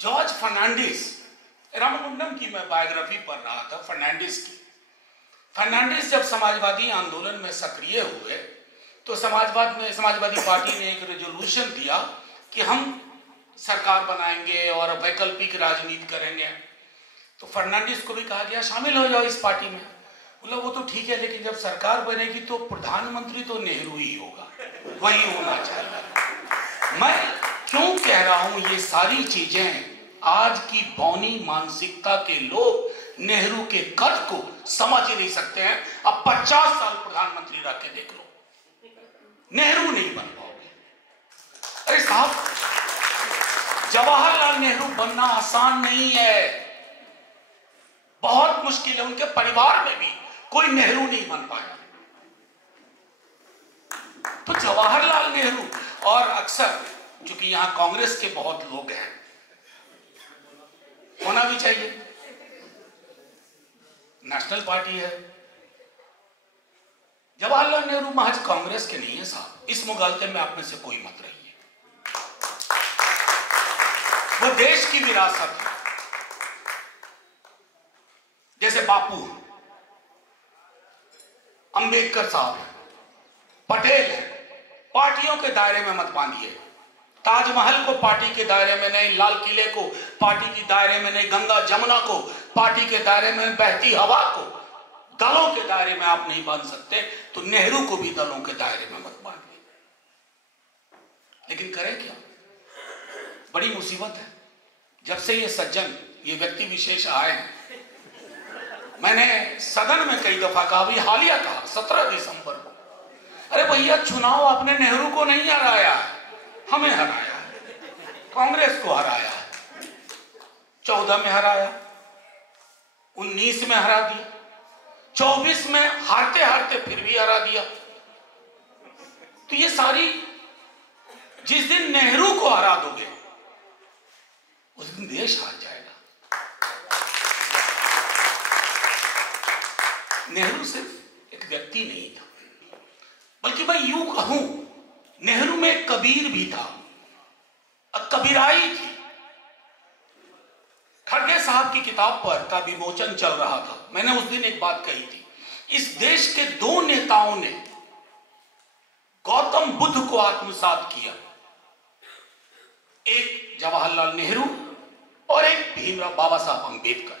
George Fernandes, रामकुंडम की मैं biography पढ़ रहा था फर्नांडिस की। फर्नांडिस जब समाजवादी आंदोलन में सक्रिय हुए तो समाजवादी पार्टी ने एक रेजोल्यूशन दिया कि हम सरकार बनाएंगे और वैकल्पिक राजनीति करेंगे। तो फर्नांडिस को भी कहा गया शामिल हो जाओ इस पार्टी में। बोला वो तो ठीक है, लेकिन जब सरकार बनेगी तो प्रधानमंत्री तो नेहरू ही होगा, वही होना चाहिए। मैं क्यों कह रहा हूं ये सारी चीजें? आज की बौनी मानसिकता के लोग नेहरू के कद को समझ ही नहीं सकते हैं। अब 50 साल प्रधानमंत्री रह के देख लो, नेहरू नहीं बन पाओगे। अरे साहब, जवाहरलाल नेहरू बनना आसान नहीं है, बहुत मुश्किल है। उनके परिवार में भी कोई नेहरू नहीं बन पाया। तो जवाहरलाल नेहरू, और अक्सर चूंकि यहां कांग्रेस के बहुत लोग हैं, होना भी चाहिए, नेशनल पार्टी है। जवाहरलाल नेहरू महज कांग्रेस के नहीं है साहब, इस मुगालते में आप में से कोई मत रहिए। वो देश की विरासत है। जैसे बापू, अंबेडकर साहब है, पटेल है, पार्टियों के दायरे में मत बांधिए। ताजमहल को पार्टी के दायरे में नहीं, लाल किले को पार्टी के दायरे में नहीं, गंगा जमुना को पार्टी के दायरे में, बहती हवा को दलों के दायरे में आप नहीं बांध सकते। तो नेहरू को भी दलों के दायरे में मत बांधिए। लेकिन करें क्या? बड़ी मुसीबत है। जब से ये सज्जन, ये व्यक्ति विशेष आए हैं, मैंने सदन में कई दफा कहा, भी हालिया कहा 17 दिसंबर को, अरे भैया चुनाव आपने नेहरू को नहीं हराया, हमें हराया, कांग्रेस को हराया, 14 में हराया, 19 में हरा दिया, 24 में हारते हारते फिर भी हरा दिया। तो ये सारी, जिस दिन नेहरू को हरा दोगे उस दिन देश हार जाएगा। नेहरू सिर्फ एक व्यक्ति नहीं था, बल्कि मैं यूं कहूं, नेहरू में एक कबीर भी था, कबीराई थी। खड़गे साहब की किताब पर का विमोचन चल रहा था। मैंने उस दिन एक बात कही थी, इस देश के 2 नेताओं ने गौतम बुद्ध को आत्मसात किया, एक जवाहरलाल नेहरू और एक भीमराव बाबा साहब अंबेडकर।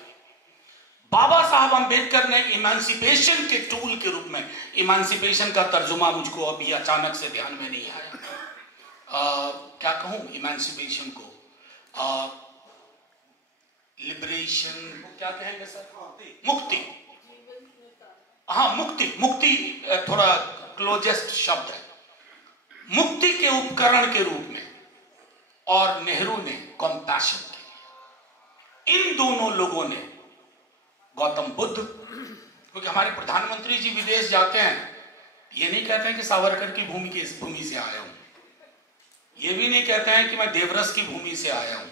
बाबा साहब अंबेडकर ने इमांसिपेशन के टूल के रूप में, इमांसिपेशन का तर्जुमा मुझको अभी अचानक से ध्यान में नहीं आया, क्या कहूं इमांसिपेशन को, लिबरेशन क्या कहेंगे सर? मुक्ति। हाँ, मुक्ति थोड़ा क्लोजेस्ट शब्द है। मुक्ति के उपकरण के रूप में, और नेहरू ने कंपैशन की। इन दोनों लोगों ने, गौतम बुद्ध, क्योंकि हमारे प्रधानमंत्री जी विदेश जाते हैं, ये नहीं कहते हैं कि सावरकर की भूमि की इस भूमि से आया हूं, ये भी नहीं कहते हैं कि मैं देवरस की भूमि से आया हूं,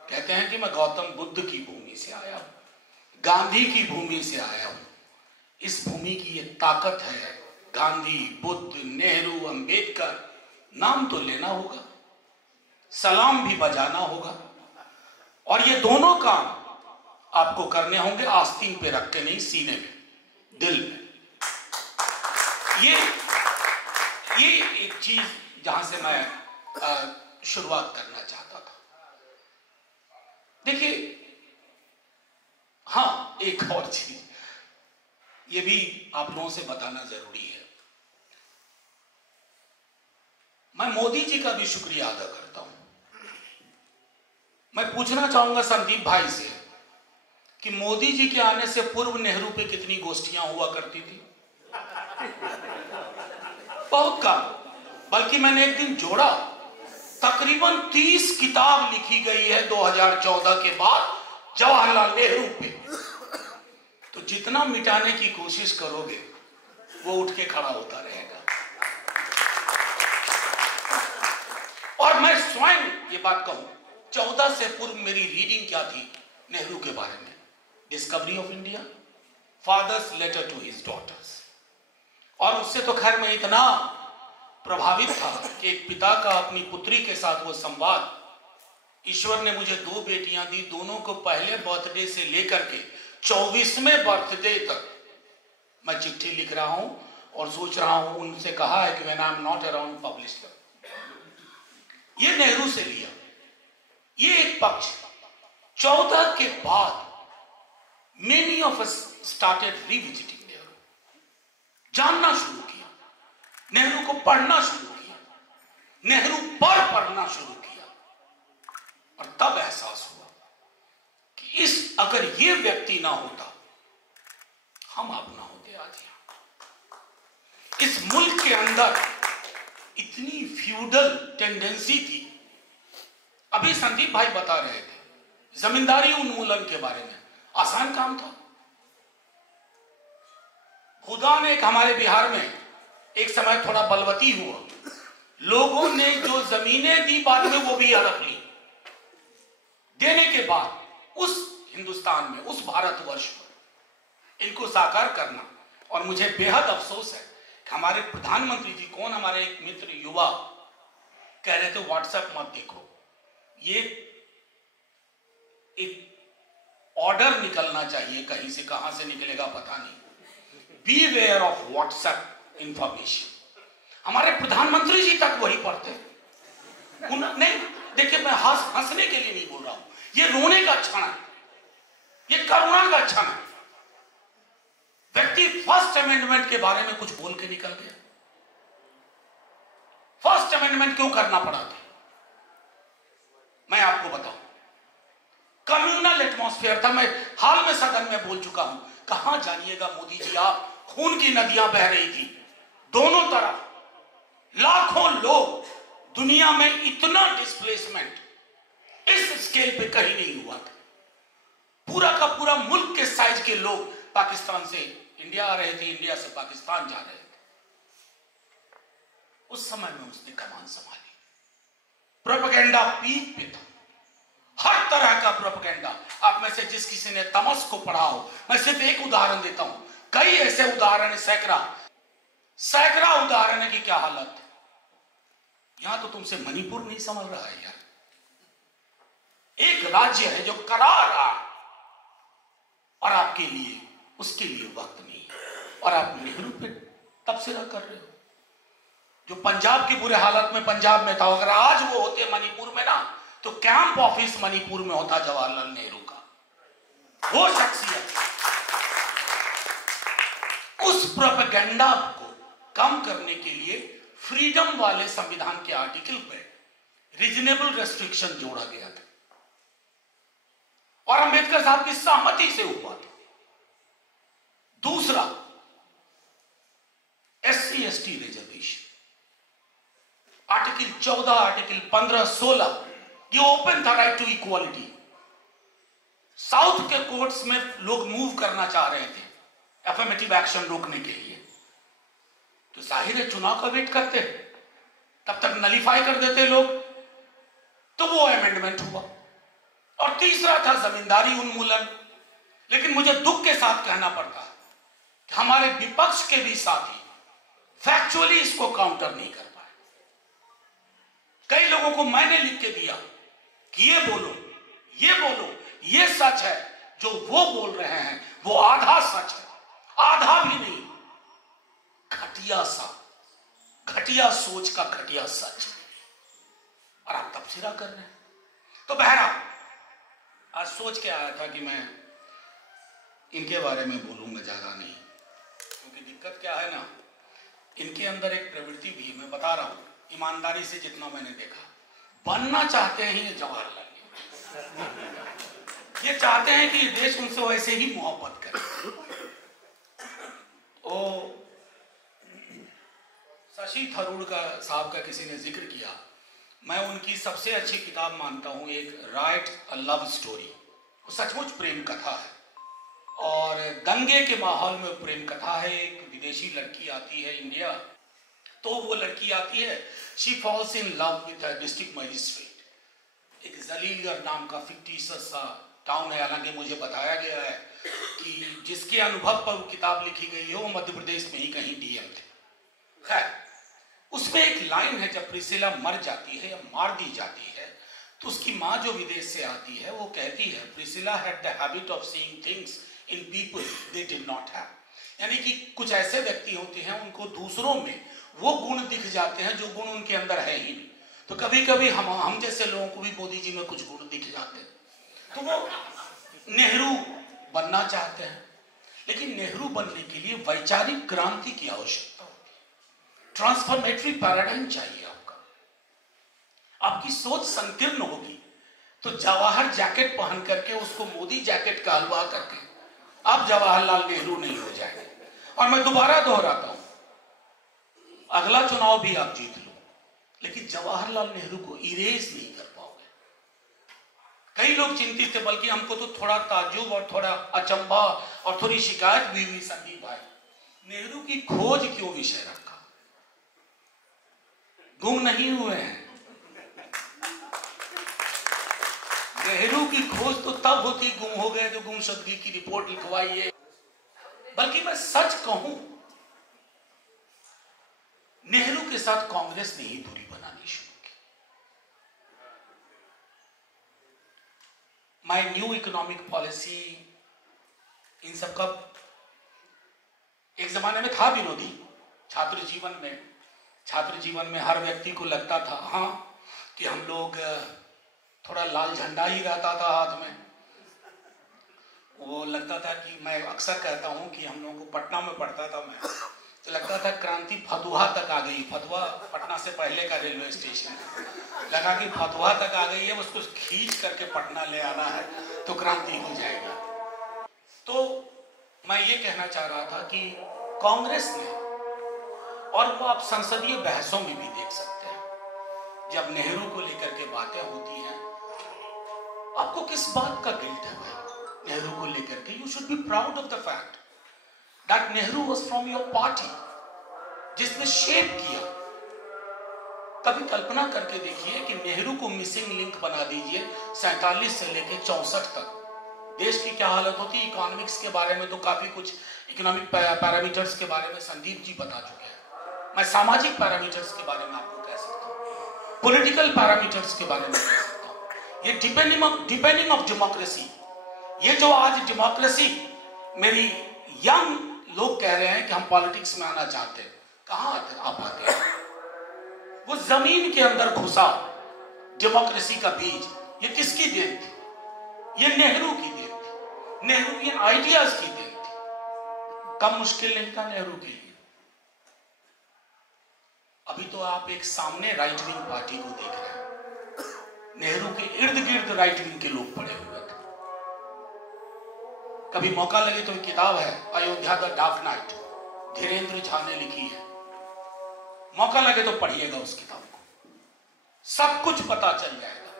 कहते हैं कि मैं गौतम बुद्ध की भूमि से आया हूं, गांधी की भूमि से आया हूं। इस भूमि की ये ताकत है। गांधी, बुद्ध, नेहरू, अंबेडकर, नाम तो लेना होगा, सलाम भी बजाना होगा, और ये दोनों काम आपको करने होंगे आस्तीन पे रख के नहीं, सीने में, दिल में। ये एक चीज जहां से मैं शुरुआत करना चाहता था। देखिए, हाँ, एक और चीज ये भी आप लोगों से बताना जरूरी है। मैं मोदी जी का भी शुक्रिया अदा करता हूं। मैं पूछना चाहूंगा संदीप भाई से कि मोदी जी के आने से पूर्व नेहरू पे कितनी गोष्ठियां हुआ करती थी? बहुत कम। बल्कि मैंने एक दिन जोड़ा, तकरीबन 30 किताब लिखी गई है 2014 के बाद जवाहरलाल नेहरू पे। तो जितना मिटाने की कोशिश करोगे वो उठ के खड़ा होता रहेगा। और मैं स्वयं ये बात कहूं, 14 से पूर्व मेरी रीडिंग क्या थी नेहरू के बारे में? Discovery of India, father's letter to his daughters. और उससे तो खैर मैं इतना प्रभावित था कि एक पिता का अपनी पुत्री के साथ वो संवाद ईश्वर ने मुझे 2 बेटियां दी, दोनों को पहले बर्थडे से लेकर के 24वें बर्थडे तक मैं चिट्ठी लिख रहा हूं और सोच रहा हूं, उनसे कहा है कि when I am not around publish कर। ये नेहरू से लिया, ये एक पक्ष। 14 के बाद many of us started revisiting Nehru, जानना शुरू किया, नेहरू को पढ़ना शुरू किया, नेहरू पर पढ़ना शुरू किया, और तब एहसास हुआ कि अगर ये व्यक्ति ना होता, हम आप ना होते आज यहां। इस मुल्क के अंदर इतनी फ्यूडल टेंडेंसी थी। अभी संदीप भाई बता रहे थे जमींदारी उन्मूलन के बारे में, आसान काम था। खुदा ने हमारे बिहार में एक समय थोड़ा बलवती हुआ, लोगों ने जो जमीनें दी बाद में वो भी हड़प ली। देने के बाद उस हिंदुस्तान में, उस भारतवर्ष में इनको साकार करना, और मुझे बेहद अफसोस है कि हमारे प्रधानमंत्री जी, कौन हमारे एक मित्र युवा कह रहे थे व्हाट्सएप मत देखो, ये एक ऑर्डर निकलना चाहिए, कहीं से कहां से निकलेगा पता नहीं। Beware of WhatsApp information. हमारे प्रधानमंत्री जी तक वही पढ़ते नहीं। देखिए, मैं हंसने के लिए नहीं बोल रहा हूं, ये रोने का क्षण है, ये करुणा का क्षण है। व्यक्ति फर्स्ट अमेंडमेंट के बारे में कुछ बोल के निकल गया। फर्स्ट अमेंडमेंट क्यों करना पड़ा था, मैं आपको बताऊं। कम्युनल एटमॉस्फेयर था। मैं हाल में सदन में बोल चुका हूं, कहां जानिएगा मोदी जी आप, खून की नदियां बह रही थी दोनों तरफ, लाखों लोग, दुनिया में इतना डिस्प्लेसमेंट इस स्केल पे कहीं नहीं हुआ था। पूरा का पूरा मुल्क के साइज के लोग पाकिस्तान से इंडिया आ रहे थे, इंडिया से पाकिस्तान जा रहे थे। उस समय में उसने कमान संभाली। प्रोपेगेंडा पीक पे था, हर तरह का प्रोपेगेंडा। आप में से जिस किसी ने तमस को पढ़ा हो, मैं सिर्फ एक उदाहरण देता हूं, कई ऐसे उदाहरण, सैकड़ा उदाहरण है कि क्या हालत है। यहां तो तुमसे मणिपुर नहीं समझ रहा है यार। एक राज्य है जो करा रहा, और आपके लिए, उसके लिए वक्त नहीं है, और आप नेहरू पे तबसरा कर रहे हो। जो पंजाब की बुरे हालत में पंजाब में था, अगर आज वो होते मणिपुर में ना, तो कैंप ऑफिस मणिपुर में होता जवाहरलाल नेहरू का। वो शख्सियत, उस प्रोपेगेंडा को कम करने के लिए फ्रीडम वाले संविधान के आर्टिकल पे रीजनेबल रेस्ट्रिक्शन जोड़ा गया था, और अंबेडकर साहब की सहमति से हुआ था। दूसरा, SC ST reservation, article 14, article 15, 16, ये ओपन था, राइट टू इक्वालिटी। साउथ के कोर्ट्स में लोग मूव करना चाह रहे थे एफर्मेटिव एक्शन रोकने के लिए, तो जाहिर है चुनाव का वेट करते, तब तक नलीफाई कर देते लोग, तो वो अमेंडमेंट हुआ। और तीसरा था जमींदारी उन्मूलन। लेकिन मुझे दुख के साथ कहना पड़ता है कि हमारे विपक्ष के भी साथी फैक्चुअली इसको काउंटर नहीं कर पाए। कई लोगों को मैंने लिख के दिया कि ये बोलो, ये सच है, जो वो बोल रहे हैं वो आधा सच है, आधा भी नहीं, घटिया सोच का घटिया सच, और आप तबसरा कर रहे हैं। तो बहरहाल आज सोच के आया था कि मैं इनके बारे में बोलूंगा, ज्यादा नहीं, क्योंकि दिक्कत क्या है ना, इनके अंदर एक प्रवृत्ति भी है, मैं बता रहा हूं ईमानदारी से जितना मैंने देखा, बनना चाहते हैं ये जवाहरलाल नेहरू। ये चाहते हैं कि देश उनसे वैसे ही मोहब्बत करे। ओ शशि थरूर का साहब का किसी ने जिक्र किया, मैं उनकी सबसे अच्छी किताब मानता हूं एक राइट अ लव स्टोरी। वो सचमुच प्रेम कथा है, और दंगे के माहौल में प्रेम कथा है। एक विदेशी लड़की आती है इंडिया, तो वो लड़की आती है, she falls in love with a district magistrate. एक जलीलगढ़ नाम का फिक्टिशियस सा टाउन है, हालांकि मुझे बताया गया है कि जिसके अनुभव पर किताब लिखी गई है वो मध्य प्रदेश में ही कहीं DM थे। खैर, उसमें एक लाइन है, जब प्रिसिला मर जाती है या मार दी जाती है, तो उसकी माँ जो विदेश से आती है वो कहती है, Priscilla had the habit of seeing things in people they did not have. यानी कि कुछ ऐसे व्यक्ति होते हैं उनको दूसरों में वो गुण दिख जाते हैं जो गुण उनके अंदर है ही नहीं। तो कभी कभी हम जैसे लोगों को भी मोदी जी में कुछ गुण दिख जाते हैं, तो वो नेहरू बनना चाहते हैं। लेकिन नेहरू बनने के लिए वैचारिक क्रांति की आवश्यकता होती है, ट्रांसफॉर्मेटरी पैराडाइम चाहिए। आपकी सोच संकीर्ण होगी तो जवाहर जैकेट पहन करके उसको मोदी जैकेट का हलवा करके आप जवाहरलाल नेहरू नहीं हो जाएंगे। और मैं दोबारा दोहराता हूं, अगला चुनाव भी आप जीत लो, लेकिन जवाहरलाल नेहरू को इरेज नहीं कर पाओगे। कई लोग चिंतित थे, बल्कि हमको तो थोड़ा ताज्जुब और थोड़ा अचंभा और थोड़ी शिकायत भी हुई, संदीप भाई नेहरू की खोज क्यों विषय रखा? गुम नहीं हुए हैं। नेहरू की खोज तो तब होती गुम हो गए तो गुमशुदगी की रिपोर्ट लिखवाइए। बल्कि मैं सच कहूं, नेहरू के साथ कांग्रेस ने ही दूरी बनानी शुरू की। माय न्यू इकोनॉमिक पॉलिसी, इन सब का एक जमाने में था विरोधी। छात्र जीवन में हर व्यक्ति को लगता था हाँ कि हम लोग थोड़ा लाल झंडा ही रहता था हाथ में। वो लगता था कि मैं अक्सर कहता हूं कि हम लोगों को पटना में पढ़ता था मैं, तो लगता था क्रांति फतुहा तक आ गई। फतुहा पटना से पहले का रेलवे स्टेशन, लगा कि फतुहा तक आ गई है, उसको खींच करके पटना ले आना है तो क्रांति हो जाएगी। तो मैं ये कहना चाह रहा था कि कांग्रेस ने, और वो आप संसदीय बहसों में भी देख सकते हैं, जब नेहरू को लेकर के बातें होती हैं, आपको किस बात का गिल्ट है भाई नेहरू को लेकर के? You should be proud of the fact that Nehru was from your party, जिसने शेप किया। कभी कल्पना करके देखिए कि नेहरू को मिसिंग लिंक बना दीजिए 47 से लेकर 64 तक, देश की क्या हालत होती। इकोनॉमिक्स के बारे में तो काफी कुछ इकोनॉमिक पैरामीटर्स के बारे में संदीप जी बता चुके हैं। मैं सामाजिक पैरामीटर्स के बारे में आपको कह सकता हूं, पॉलिटिकल पैरामीटर्स के बारे में कह सकता हूं। ये डिपेंडिंग ऑफ डेमोक्रेसी, ये जो आज डेमोक्रेसी, मेरी यंग लोग कह रहे हैं कि हम पॉलिटिक्स में आना चाहते हैं, कहां आ पाते हैं? वो जमीन के अंदर घुसा डेमोक्रेसी का बीज, ये किसकी देन थी? ये नेहरू की देन थी, नेहरू के आइडियाज की देन थी। कम मुश्किल नहीं था नेहरू के लिए। अभी तो आप एक सामने राइट विंग पार्टी को देख रहे हैं, नेहरू के इर्द गिर्द राइट विंग के लोग पड़े हुए थे। कभी मौका लगे तो एक किताब है Ayodhya the dark night, Dhirendra Jha ने लिखी है, मौका लगे तो पढ़िएगा उस किताब को, सब कुछ पता चल जाएगा।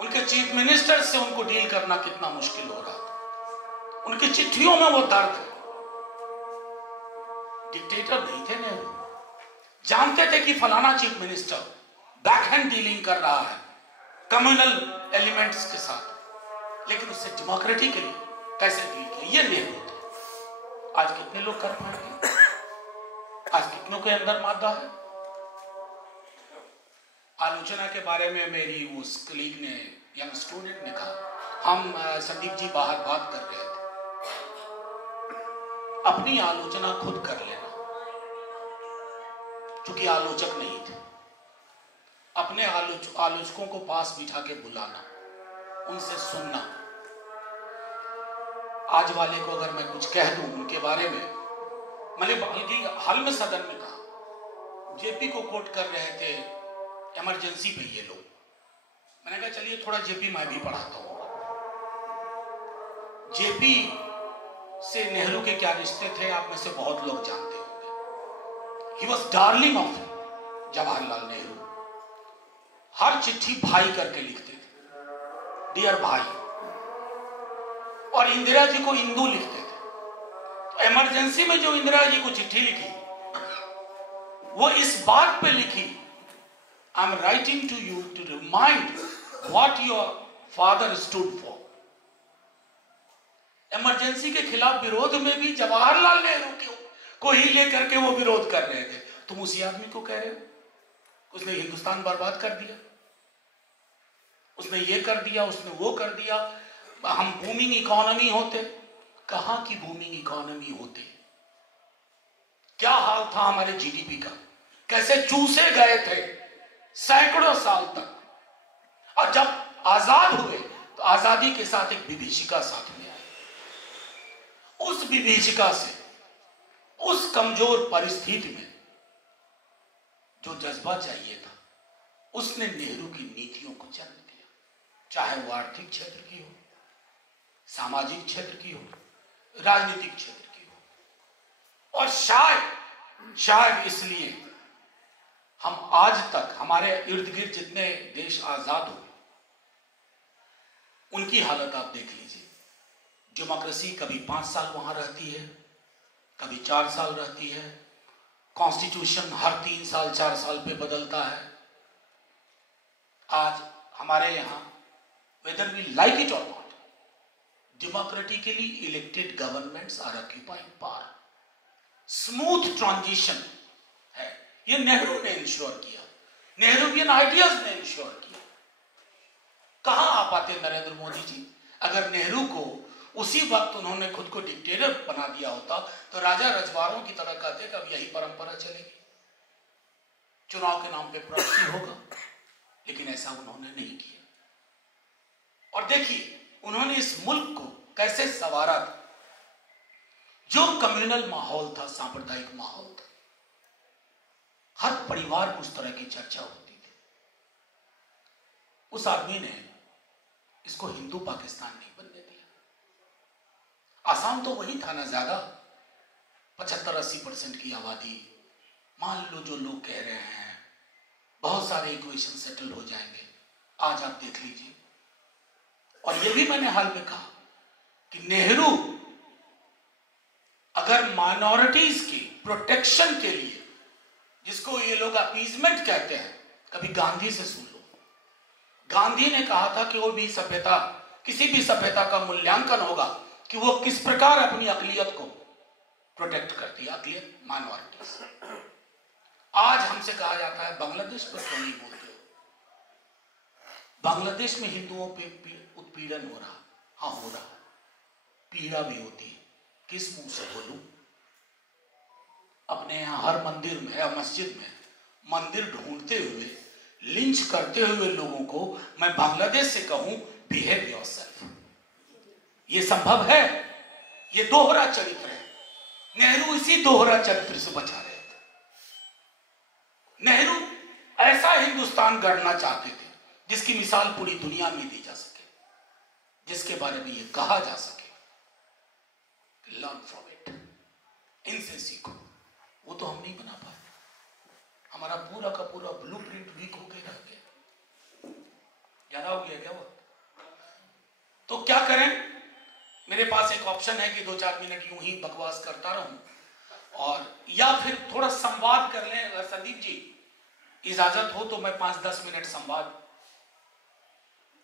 उनके चीफ मिनिस्टर से उनको डील करना कितना मुश्किल हो रहा था, उनकी चिट्ठियों में वो दर्द है। डिक्टेटर नहीं थे नेहरू, जानते थे कि फलाना चीफ मिनिस्टर बैकहैंड डीलिंग कर रहा है कम्युनल एलिमेंट्स के साथ, लेकिन उससे डेमोक्रेटिकली कैसे डील किया, ये नेहरू थे। आज कितने लोग कर पाएंगे? आज कितनों के अंदर मादा है? आलोचना के बारे में मेरी उस कलीग ने, यंग स्टूडेंट ने कहा, हम संदीप जी बाहर बात कर रहे थे, अपनी आलोचना खुद कर लेना, क्योंकि आलोचक नहीं थे। अपने आलोचकों को पास बिठा के बुलाना, उनसे सुनना। आज वाले को अगर मैं कुछ कह दूं उनके बारे में, मैंने बल्कि हाल में सदन में कहा, जेपी को कोट कर रहे थे इमरजेंसी पे ये लोग, मैंने कहा चलिए थोड़ा जेपी मैं भी पढ़ाता हूं। जेपी से नेहरू के क्या रिश्ते थे आप में से बहुत लोग जानते होंगे। He was darling of Jawaharlal Nehru. हर चिट्ठी भाई करके लिखते थे, डियर भाई, और इंदिरा जी को इंदू लिखते थे। तो इमरजेंसी में जो इंदिरा जी को चिट्ठी लिखी, वो इस बात पे लिखी, I am writing to you to remind what your father stood for. Emergency के खिलाफ विरोध में भी जवाहरलाल नेहरू को ही लेकर के वो विरोध कर रहे थे। तुम उसी आदमी को कह रहे हो उसने हिंदुस्तान बर्बाद कर दिया। उसने ये कर दिया, उसने वो कर दिया, हम बूमिंग इकोनॉमी होते। कहां की बूमिंग इकोनॉमी होते? क्या हाल था हमारे जीडीपी का, कैसे चूसे गए थे सैकड़ों साल तक। और जब आजाद हुए तो आजादी के साथ एक विभीषिका साथ में आई। उस विभीषिका से, उस कमजोर परिस्थिति में जो जज्बा चाहिए था, उसने नेहरू की नीतियों को जन्म दिया। चाहे वो आर्थिक क्षेत्र की हो, सामाजिक क्षेत्र की हो, राजनीतिक क्षेत्र की हो। और शायद इसलिए हम आज तक, हमारे इर्द गिर्द जितने देश आजाद हुए, उनकी हालत आप देख लीजिए। डेमोक्रेसी कभी 5 साल वहां रहती है, कभी 4 साल रहती है। कॉन्स्टिट्यूशन हर 3 साल 4 साल पे बदलता है। आज हमारे यहां, वेदर वी लाइक इट और not, democratically elected governments are occupying power. Smooth transition है, ये नेहरू ने इंश्योर किया, नेहरूवियन आइडियाज ने इंश्योर किया। कहां आ पाते नरेंद्र मोदी जी? अगर नेहरू को उसी वक्त उन्होंने खुद को डिक्टेटर बना दिया होता तो राजा रजवाड़ों की तरह कहते कि अब यही परंपरा चलेगी, चुनाव के नाम पे प्रॉक्सी होगा। लेकिन ऐसा उन्होंने नहीं किया। और देखिए उन्होंने इस मुल्क को कैसे संवारा था। जो कम्युनल माहौल था, सांप्रदायिक माहौल था, हर परिवार में उस तरह की चर्चा होती थी। उस आदमी ने इसको हिंदू पाकिस्तान नहीं बनने दिया। आसाम तो वही था ना, ज्यादा 75-80% की आबादी। मान लो जो लोग कह रहे हैं बहुत सारे इक्वेशन सेटल हो जाएंगे, आज आप देख लीजिए। और ये भी मैंने हाल में कहा कि नेहरू अगर माइनॉरिटीज की प्रोटेक्शन के लिए, जिसको ये लोग अपीजमेंट कहते हैं, कभी गांधी से सुन लो। गांधी ने कहा था कि वो भी सभ्यता, किसी भी सभ्यता का मूल्यांकन होगा कि वो किस प्रकार अपनी अकलियत को प्रोटेक्ट करती है, अकलियत, माइनॉरिटीज। आज हमसे कहा जाता है बांग्लादेश पर क्यों नहीं बोलते हो? बांग्लादेश में हिंदुओं पे उत्पीड़न हो रहा, हाँ हो रहा, पीड़ा भी होती है। किस मुंह से बोलूं? अपने यहां हर मंदिर में या मस्जिद में मंदिर ढूंढते हुए, लिंच करते हुए लोगों को मैं बांग्लादेश से कहूं बिहेव योरसेल्फ? ये संभव है? ये दोहरा चरित्र है। नेहरू इसी दोहरा चरित्र से बचा रहे थे। नेहरू ऐसा हिंदुस्तान गढ़ना चाहते थे जिसकी मिसाल पूरी दुनिया में दी जा सके, जिसके बारे में ये कहा जा सके लर्न फ्रॉम इट, इनसे सीखो। वो तो हम नहीं बना पाए। हमारा पूरा का पूरा ब्लूप्रिंट वीक होके रह गया। ज्यादा हो गया क्या वो? तो क्या करें? मेरे पास एक ऑप्शन है कि 2-4 मिनट यूं ही बकवास करता रहूं, और या फिर थोड़ा संवाद कर लें। अगर संदीप जी इजाजत हो तो मैं 5-10 मिनट संवाद,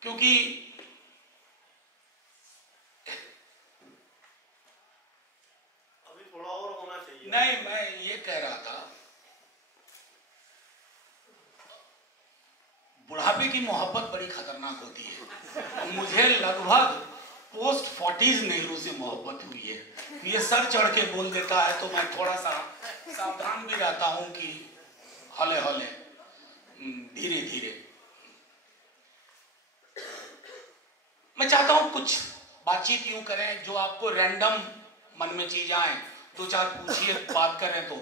क्योंकि अभी थोड़ा और होना चाहिए। नहीं, मैं ये कह रहा था, बुढ़ापे की मोहब्बत बड़ी खतरनाक होती है। मुझे लगभग पोस्ट 40s नेहरू से मोहब्बत हुई है। ये सर चढ़ के बोल देता है तो मैं थोड़ा सा सावधान भी रहता हूं कि हौले हौले, धीरे धीरे। मैं चाहता हूं कुछ बातचीत यूं करें जो आपको रैंडम मन में चीज आए, 2-4 पूछिए, बात करें तो।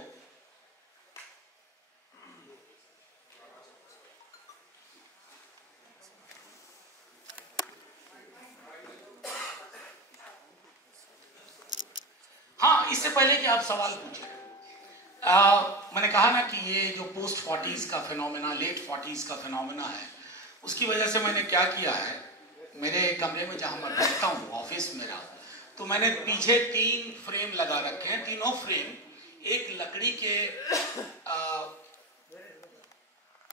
हाँ, इससे पहले कि आप सवाल पूछें, मैंने कहा ना कि ये जो पोस्ट 40s का फिनोमेना, लेट 40s का फिनोमेना है, उसकी वजह से मैंने क्या किया है, मेरे कमरे में जहां मैं बैठता हूँ, ऑफिस मेरा, तो मैंने पीछे 3 फ्रेम लगा रखे हैं। तीनों फ्रेम एक लकड़ी के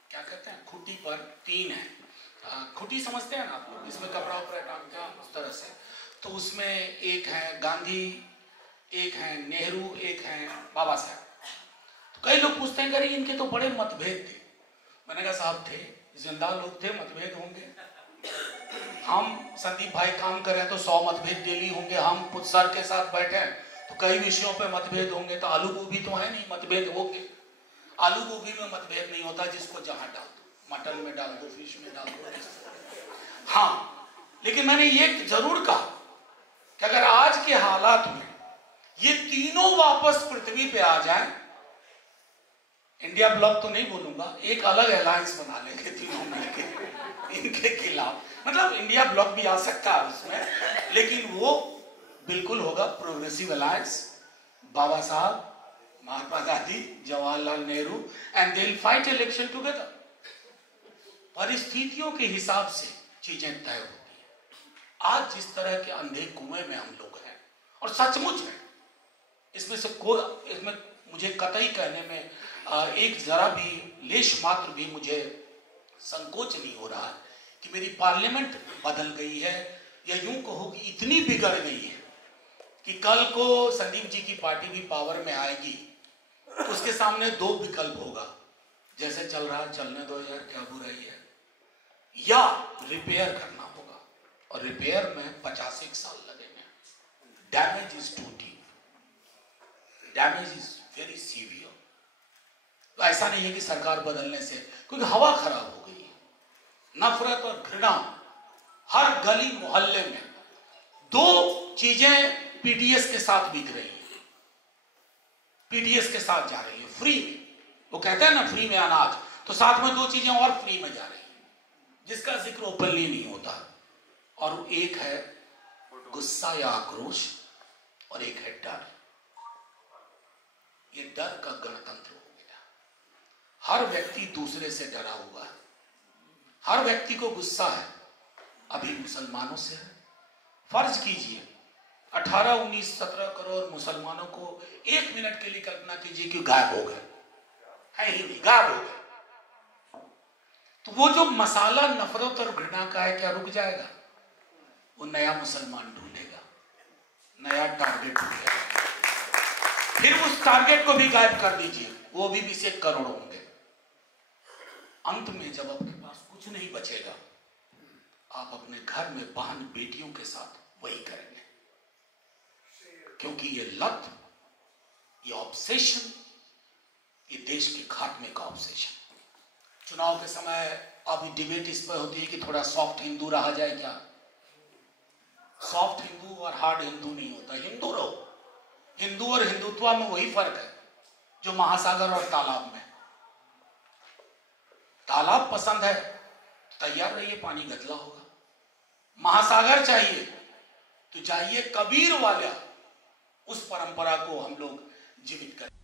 क्या कहते हैं, खुटी पर 3 है। खुटी समझते हैं ना आप लोग, इसमें कपड़ा उपड़ा टांगते हैं उस तरह से। तो उसमें एक है गांधी, एक है नेहरू, एक है बाबा साहब। तो कई लोग पूछते हैं कि इनके तो बड़े मतभेद थे। मैंने कहा साहब थे, जिंदा लोग थे, मतभेद होंगे? हम संदीप भाई काम करें तो 100 मतभेद डेली होंगे, हम खुद सर के साथ बैठे तो कई विषयों पे मतभेद होंगे, तो आलू गोभी तो है नहीं, मतभेद होंगे। आलू गोभी में मतभेद नहीं होता, जिसको जहां डाल दो, मटन में डाल दो, फिश में डाल दो। हाँ, लेकिन मैंने ये जरूर कहा कि अगर आज के हालात में ये तीनों वापस पृथ्वी पे आ जाएं, इंडिया ब्लॉक तो नहीं बोलूंगा, एक अलग अलायंस बना लेंगे तीनों मिलकर इनके खिलाफ। मतलब इंडिया ब्लॉक भी आ सकता है उसमें, लेकिन वो बिल्कुल होगा progressive alliance, Baba Saheb, Mahatma Gandhi, Jawaharlal Nehru, and they will fight election together. परिस्थितियों के हिसाब से चीजें तय होती है। आज जिस तरह के अंधे कुएं में हम लोग हैं, और सचमुच में इसमें मुझे कतई कहने में एक जरा भी लेश मात्र भी मुझे संकोच नहीं हो रहा है कि मेरी पार्लियामेंट बदल गई है, या यूं कहो कि इतनी बिगड़ गई है कि कल को संदीप जी की पार्टी भी पावर में आएगी तो उसके सामने दो विकल्प होगा, जैसे चल रहा चलने दो यार, क्या बुराई है, या रिपेयर करना होगा, और रिपेयर में 50 साल लगेंगे। Damage is too deep, damage is very severe. तो ऐसा नहीं है कि सरकार बदलने से, क्योंकि हवा खराब हो गई है, नफरत और घृणा हर गली मोहल्ले में। दो चीजें पीडीएस के साथ बिक रही है, पीडीएस के साथ जा रही है फ्री में। वो कहते हैं ना फ्री में अनाज, तो साथ में दो चीजें और फ्री में जा रही है, जिसका जिक्र ओपनली नहीं होता। और एक है गुस्सा या आक्रोश, और एक है डर। ये डर का गणतंत्र हो गया। हर व्यक्ति दूसरे से डरा हुआ है, हर व्यक्ति को गुस्सा है, अभी मुसलमानों से है। फर्ज कीजिए 18, 19, 17 करोड़ मुसलमानों को एक मिनट के लिए कल्पना कीजिए कि गायब हो गए, है ही नहीं, गायब हो गए, तो वो जो मसाला नफरत और घृणा का है, क्या रुक जाएगा? वो नया मुसलमान ढूंढेगा, नया टारगेट ढूंढेगा, फिर उस टारगेट को भी गायब कर दीजिए, वो भी से करोड़ होंगे। अंत में जब आपके पास कुछ नहीं बचेगा, आप अपने घर में बहन बेटियों के साथ वही करेंगे, क्योंकि ये लत, ये ऑब्सेशन, ये देश के खात्मे का ऑब्सेशन। चुनाव के समय अभी डिबेट इस पर होती है कि थोड़ा सॉफ्ट हिंदू रहा जाए क्या? सॉफ्ट हिंदू और हार्ड हिंदू नहीं होता, हिंदू रहो। हिंदू और हिंदुत्व में वही फर्क है जो महासागर और तालाब में। तालाब पसंद है, तैयार रहिए, पानी गदला होगा। महासागर चाहिए तो जाइए कबीर वाला, उस परंपरा को हम लोग जीवित करें।